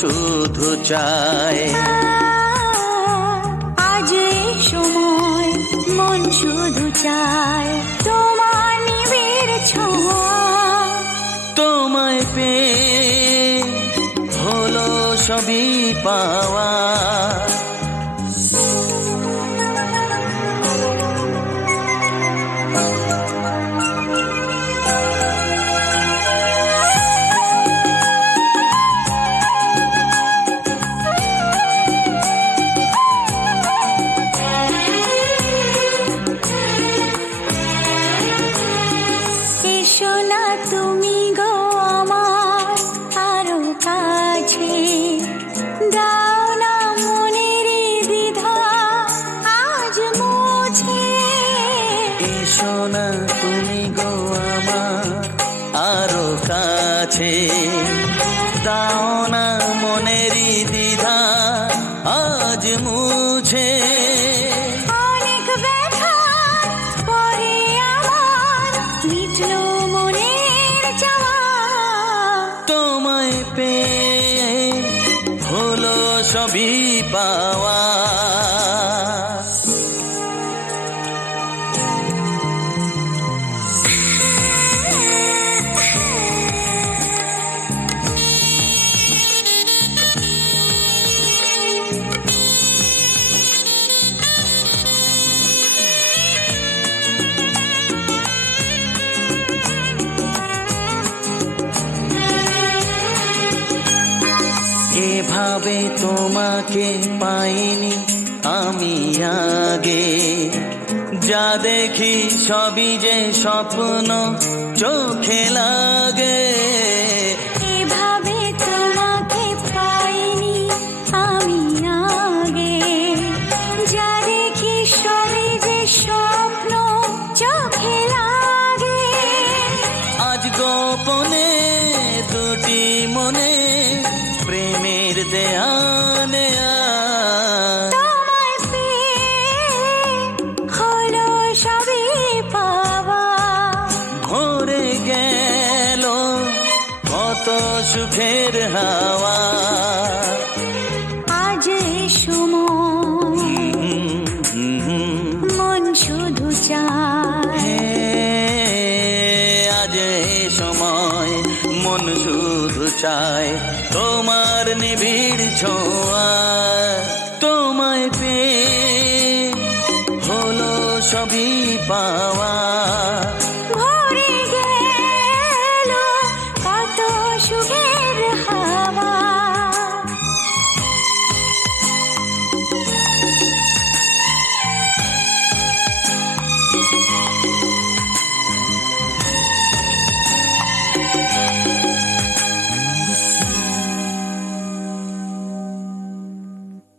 শুধু চায়। আজ এই সময় মন শুধু চায় তোমার নিবিড় ছোঁয়া। তোমায় পেয়ে হলো সবই পাওয়া। এসো না তুমি গো আমার আরো কাছে, দাও না মনের দ্বিধা আজ মুছে। এসো না তুমি গো আমার আরো কাছে, দাও না মনেরই দ্বিধা আজ মুছে। অনেক ব্যথার পরে আমার মিটলো মনের চাওয়া। তোমায় পেয়ে হলো সবই পাওয়া। এভাবে তোমাকে পাইনি আমি আগে, যা দেখি সবই যে স্বপ্ন চোখে লাগে। এভাবে তোমাকে পাইনি আমি আগে, যা দেখি সবই যে স্বপ্ন চোখে লাগে। আজ গোপনে দুটি মনে প্রেমের দেয়ানে তোমায় পেয়ে হলো সবই পাওয়া। ভরে গেল কত সুখের হাওয়া। আজ এই সময় মন শুধু চায়। আজ এ সময় মন শুধু চায় তোমার নিবিড় ছোঁয়া। তোমায় পেয়ে হলো সবই পাওয়া।